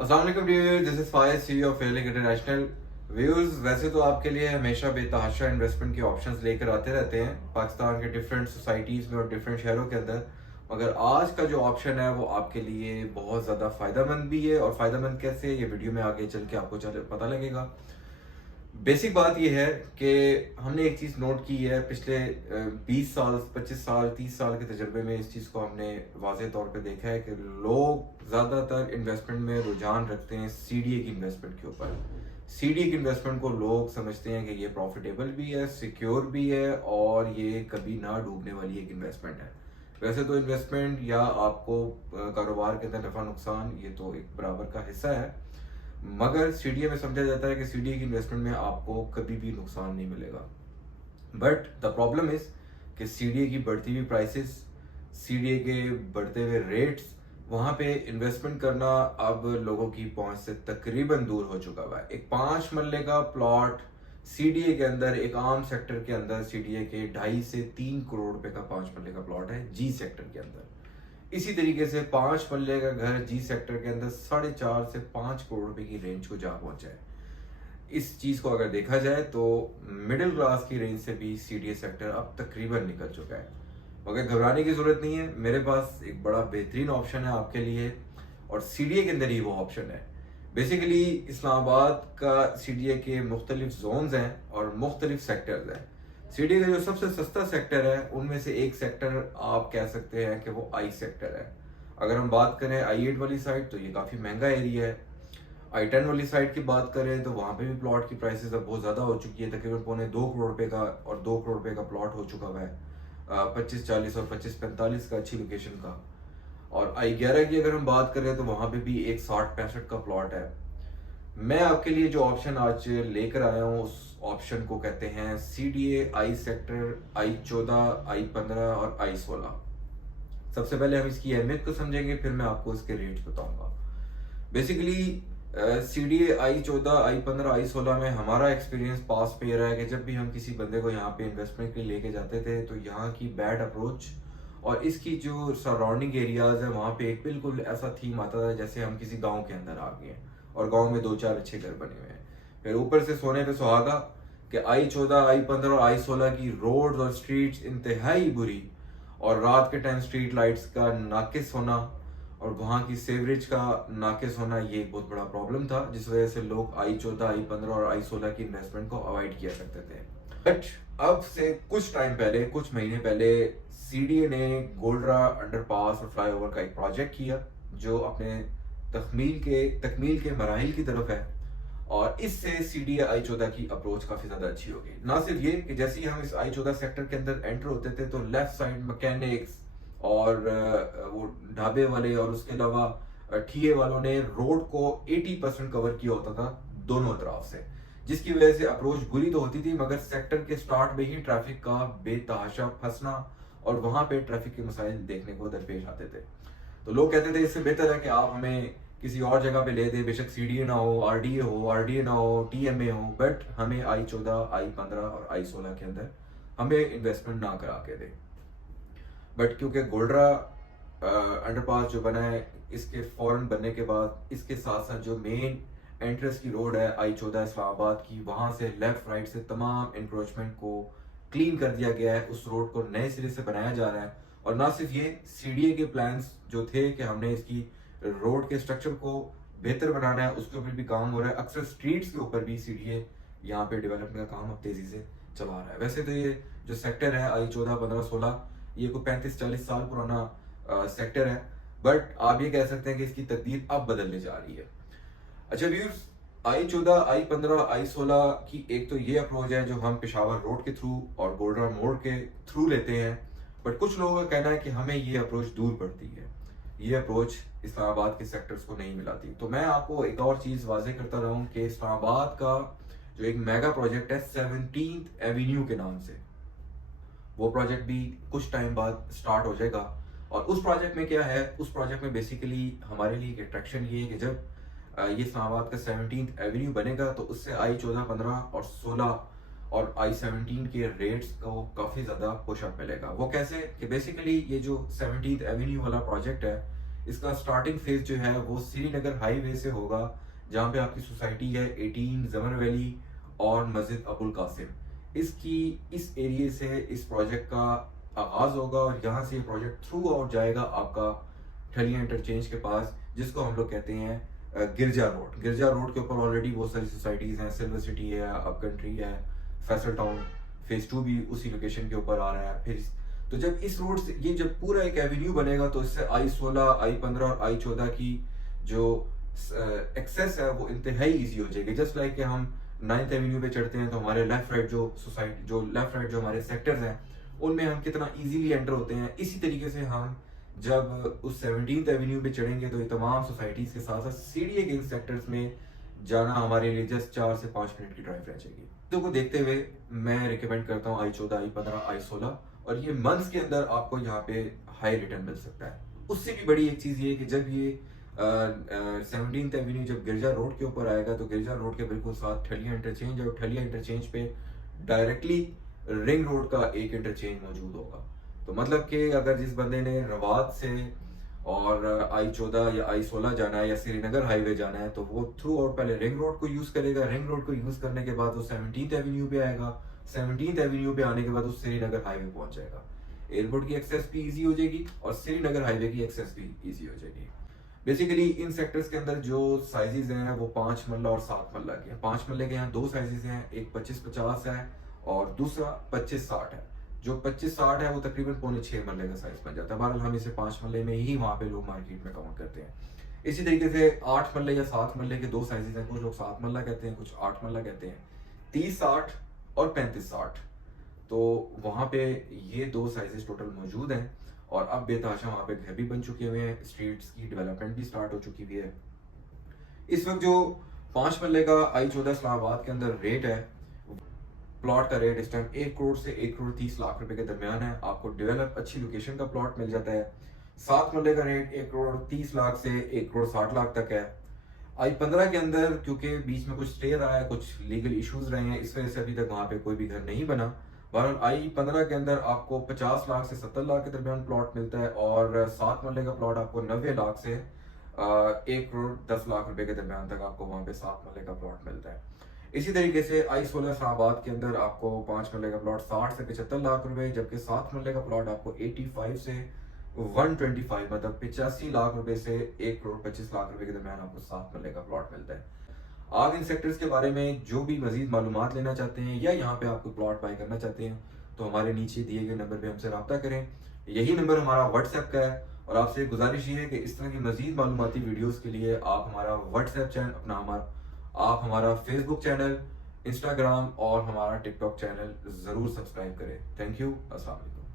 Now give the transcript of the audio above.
अस्सलाम वालेकुम viewers, this is Faiz CEO of Fairlink International. Viewers, वैसे तो आपके लिए हमेशा बेतहाशा इन्वेस्टमेंट के ऑप्शंस लेकर आते रहते हैं पाकिस्तान के डिफरेंट सोसाइटीज़ में और डिफरेंट शहरों के अंदर। मगर आज का जो ऑप्शन है वो आपके लिए बहुत ज़्यादा फ़ायदेमंद भी है, और फ़ायदेमंद कैसे, ये वीडियो में आगे चल के आपको पता लगेगा। बेसिक बात यह है कि हमने एक चीज़ नोट की है पिछले 20 साल, 25 साल, 30 साल के तजर्बे में। इस चीज़ को हमने वाज़े तौर पे देखा है कि लोग ज़्यादातर इन्वेस्टमेंट में रुझान रखते हैं सीडीए की इन्वेस्टमेंट के ऊपर। सीडीए की इन्वेस्टमेंट को लोग समझते हैं कि ये प्रॉफिटेबल भी है, सिक्योर भी है, और ये कभी ना डूबने वाली एक इन्वेस्टमेंट है। वैसे तो इन्वेस्टमेंट या आपको कारोबार के अंदर नफ़ा नुकसान ये तो एक बराबर का हिस्सा है, मगर सीडीए में समझा जाता है कि सीडीए की इन्वेस्टमेंट में आपको कभी भी नुकसान नहीं मिलेगा। बट द प्रॉब्लम इज कि सीडीए की बढ़ती हुई प्राइसेस, सीडीए के बढ़ते हुए रेट्स, वहाँ पे इन्वेस्टमेंट करना अब लोगों की पहुंच से तकरीबन दूर हो चुका हुआ है। एक 5 मरले का प्लॉट सीडीए के अंदर, एक आम सेक्टर के अंदर, सीडीए के 2.5 से 3 करोड़ रुपए का 5 मरले का प्लॉट है जी सेक्टर के अंदर। इसी तरीके से 5 मरले का घर जी सेक्टर के अंदर 4.5 से 5 करोड़ रुपए की रेंज को जा पहुंचा है। इस चीज को अगर देखा जाए तो मिडिल क्लास की रेंज से भी सीडीए सेक्टर अब तकरीबन निकल चुका है। मगर घबराने की जरूरत नहीं है, मेरे पास एक बड़ा बेहतरीन ऑप्शन है आपके लिए, और सीडीए के अंदर ही वो ऑप्शन है। बेसिकली इस्लामाबाद का सीडीए के मुख्तलिफ जोन्स हैं और मुख्तलिफ सेक्टर्स हैं। सीडीए का जो सबसे सस्ता सेक्टर है उनमें से एक सेक्टर आप कह सकते हैं कि वो आई सेक्टर है। अगर हम बात करें I8 वाली साइड तो ये काफ़ी महंगा एरिया है। I10 वाली साइड की बात करें तो वहाँ पे भी प्लॉट की प्राइसेस अब बहुत ज़्यादा हो चुकी है, तकरीबन 2.25 करोड़ रुपए का, और 2 करोड़ रुपए का प्लॉट हो चुका हुआ है 25-40 और 25-45 का अच्छी लोकेशन का। और I11 की अगर हम बात करें तो वहाँ पे भी एक 60-65 का प्लॉट है। मैं आपके लिए जो ऑप्शन आज लेकर आया हूँ उस ऑप्शन को कहते हैं सीडीए आई सेक्टर, I14, I15 और I16। सबसे पहले हम इसकी अहमियत को समझेंगे, फिर मैं आपको इसके रेट्स बताऊंगा। Basically CDA I14, I15, I16 में हमारा एक्सपीरियंस पास पे रहा है कि जब भी हम किसी बंदे को यहाँ पे इन्वेस्टमेंट के लिए लेके जाते थे तो यहाँ की बैड अप्रोच और इसकी जो सराउंडिंग एरियाज है वहाँ पे एक बिल्कुल ऐसा थीम आता था जैसे हम किसी गांव के अंदर आ गए हैं और गांव में 2-4 अच्छे घर बने हुए हैं। फिर ऊपर से सोने पे सुहागा कि I14, I15 और I16 की रोड्स और स्ट्रीट्स इंतहाई बुरी, और रात के टाइम स्ट्रीट लाइट्स का नाकिस होना और वहाँ की सेवरेज का नाकिस होना, ये एक बहुत बड़ा प्रॉब्लम था, जिस वजह से लोग I14, I15 और I16 की इन्वेस्टमेंट को अवॉइड किया करते थे। बट अब से कुछ टाइम पहले, कुछ महीने पहले, सीडीए ने गोल्डरा अंडरपास और फ्लाईओवर का एक प्रोजेक्ट किया जो अपने तकमील के मराहिल की तरफ है, और इससे सीडीए I14 की अप्रोच काफी ज्यादा अच्छी हो गई। ना सिर्फ ये कि जैसे ही हम इस I14 सेक्टर के अंदर एंटर होते थे तो लेफ्ट साइड मैकेनिक्स और वो ढाबे वाले और उसके अलावा ठिए वालों ने रोड को 80% कवर किया होता था दोनों तरफ से, जिसकी वजह से अप्रोच बुरी तो होती थी, मगर सेक्टर के स्टार्ट में ही ट्रैफिक का बेतहाशा फंसना और वहां पे ट्रैफिक के मसाइल देखने को दरपेश आते थे। तो लोग कहते थे इससे बेहतर है कि आप हमें किसी और जगह पे ले दे, बेशक सीडीए ना हो, आरडीए ना हो, टीएमए हो, बट हमें I14, I15 और I16 के अंदर हमें इन्वेस्टमेंट ना करा के दे। बट क्योंकि गोल्डरा अंडरपास जो बना है, इसके फौरन बनने के बाद इसके साथ साथ जो मेन एंट्रेंस की रोड है I14 इस्लामाबाद की, वहां से लेफ्ट राइट से तमाम इंक्रोचमेंट को क्लीन कर दिया गया है, उस रोड को नए सिरे से बनाया जा रहा है। और ना सिर्फ ये, सीडीए के प्लान्स जो थे कि हमने इसकी रोड के स्ट्रक्चर को बेहतर बनाना है, उसके ऊपर भी काम हो रहा है। अक्सर स्ट्रीट्स के ऊपर भी सीडीए यहाँ पे डेवलपमेंट का काम अब तेजी से चला रहा है। वैसे तो ये जो सेक्टर है I14, 15, 16, ये कोई 35-40 साल पुराना सेक्टर है, बट आप ये कह सकते हैं कि इसकी तकदीर अब बदलने जा रही है। अच्छा व्यूअर्स, I14, I15, I16 की एक तो ये अप्रोच है जो हम पेशावर रोड के थ्रू और गोल्डरा मोड़ के थ्रू लेते हैं, बट कुछ लोगों का कहना है कि हमें ये अप्रोच दूर पड़ती है, ये अप्रोच इस्लामाबाद के सेक्टर्स को नहीं मिलाती। तो मैं आपको एक और चीज़ वाजे करता रहूँ कि इस्लामाबाद का जो एक मेगा प्रोजेक्ट है 17th एवेन्यू के नाम से, वो प्रोजेक्ट भी कुछ टाइम बाद स्टार्ट हो जाएगा। और उस प्रोजेक्ट में क्या है, उस प्रोजेक्ट में बेसिकली हमारे लिए एक अट्रैक्शन ये है कि जब ये इस्लामाबाद का 17th एवेन्यू बनेगा तो उससे I14, 15 और 16 और I17 के रेट्स को काफ़ी ज़्यादा पुशअप मिलेगा। वो कैसे कि बेसिकली ये जो 17th एवेन्यू वाला प्रोजेक्ट है, इसका स्टार्टिंग फेज जो है वो श्रीनगर हाईवे से होगा, जहाँ पे आपकी सोसाइटी है 18 जमर वैली और मस्जिद अबुल कासिम। इसकी इस एरिए से इस प्रोजेक्ट का आगाज होगा और यहाँ से ये प्रोजेक्ट थ्रू आउट जाएगा आपका ठलिया इंटरचेंज के पास, जिसको हम लोग कहते हैं गिरजा रोड। गिरजा रोड के ऊपर ऑलरेडी बहुत सारी सोसाइटीज़ हैं, सिल्वर सिटी है, अप कंट्री है, फैसल टाउन फेज 2 भी उसी लोकेशन के ऊपर आ रहा है। फिर तो जब इस रोड से ये जब पूरा एक एवेन्यू बनेगा तो इससे I-16, I-15 और I-14 की जो एक्सेस है वो इंतहाई ईजी हो जाएगी। जस्ट लाइक कि हम 9th एवेन्यू पे चढ़ते हैं तो हमारे लेफ्ट राइट जो हमारे सेक्टर्स हैं उनमें हम कितना इजीली एंटर होते हैं, इसी तरीके से हम जब उस 17th एवेन्यू पे चढ़ेंगे तो ये तमाम सोसाइटीज़ के साथ साथ सीडीए के इन सेक्टर्स में जाना हमारे लिए जस्ट 4 से 5 मिनट की ड्राइव रह जाएगी। तो को देखते हुए मैं रिकमेंड करता हूँ I-14, I-15, I-16, और ये मंथ्स के अंदर आपको यहाँ पे हाई रिटर्न मिल सकता है। उससे भी बड़ी एक चीज़ ये कि जब ये 17th एवेन्यू जब गिरजा रोड के ऊपर आएगा तो गिरजा रोड के बिल्कुल साथ ठलिया इंटरचेंज, और ठलिया इंटरचेंज पे डायरेक्टली रिंग रोड का एक इंटरचेंज मौजूद होगा। तो मतलब कि अगर जिस बंदे ने रवात से और I-14 या I-16 जाना है या श्रीनगर हाईवे जाना है तो वो थ्रू आउट पहले रिंग रोड को यूज़ करेगा। रिंग रोड को यूज़ करने के बाद वो 17th एवेन्यू पे आएगा। 17th एवेन्यू पे आने के बाद वो श्रीनगर हाईवे पहुंच जाएगा। एयरपोर्ट की एक्सेस भी ईजी हो जाएगी और श्रीनगर हाईवे की एक्सेस भी ईजी हो जाएगी। बेसिकली इन सेक्टर्स के अंदर जो साइजेस हैं वो 5 मल्ला और 7 मल्ला के हैं। 5 मल्ले के यहाँ दो साइजेस हैं, एक 25-50 है और दूसरा 25-60 है। जो 25-60 है वो तकरीबन 5.25 मल्ले का साइज बन जाता है। बहरहाल हम इसे 5 मल्ले में ही वहाँ पे लोग मार्केट में काउंट करते हैं। इसी तरीके से 8 मल्ले या 7 मल्ले के दो साइजेस हैं, कुछ लोग 7 मल्ला कहते हैं, कुछ 8 मल्ला कहते हैं। 30-60 और 35-60, तो वहाँ पे ये दो साइजेस टोटल मौजूद हैं। और अब बेतहाशा वहाँ पे घर भी बन चुके हुए हैं, स्ट्रीट्स की डेवलपमेंट भी स्टार्ट हो चुकी हुई है। इस वक्त जो 5 मल्ले का I-14 इस्लामाबाद के अंदर रेट है, प्लॉट का रेट इस टाइम 1 करोड़ से 1 करोड़ 30 लाख रुपए के दरमियान है। आपको डेवलप अच्छी लोकेशन का प्लॉट मिल जाता है। 7 मल्ले का रेट 1 करोड़ 30 लाख से 1 करोड़ 60 लाख तक है। I-15 के अंदर क्योंकि बीच में कुछ स्टे रहा है, कुछ लीगल इश्यूज रहे हैं, इस वजह से अभी तक वहाँ पे कोई भी घर नहीं बना। बहरहाल I-15 के अंदर आपको 50 लाख से 70 लाख के दरमियान प्लॉट मिलता है और 7 मल्ले का प्लॉट आपको 90 लाख से 1 करोड़ 10 लाख रुपए के दरमियान तक आपको वहाँ पे 7 मल्ले का प्लॉट मिलता है। इसी तरीके से I-16 इस्लामाबाद के अंदर आपको 5 मल्ले का प्लॉट 60 से 75 लाख रुपए, जबकि 7 मल्ले का प्लॉट आपको 85 से 125 मतलब 85 लाख रुपए से 1 करोड़ 25 लाख रुपए के दरमियान आपको 7 मल्ले का प्लॉट मिलता है। आप इन सेक्टर्स के बारे में जो भी मजीद मालूमात लेना चाहते हैं या यहाँ पे आपको प्लॉट बाय करना चाहते हैं तो हमारे नीचे दिए गए नंबर पे हमसे रब्ता करें। यही नंबर हमारा व्हाट्सएप का है और आपसे गुजारिश ये है कि इस तरह की मजीद मालूमाती वीडियोस के लिए आप हमारा व्हाट्सएप चैनल आप हमारा फेसबुक चैनल, इंस्टाग्राम और हमारा टिकटॉक चैनल ज़रूर सब्सक्राइब करें। Thank you. अस्सलाम वालेकुम।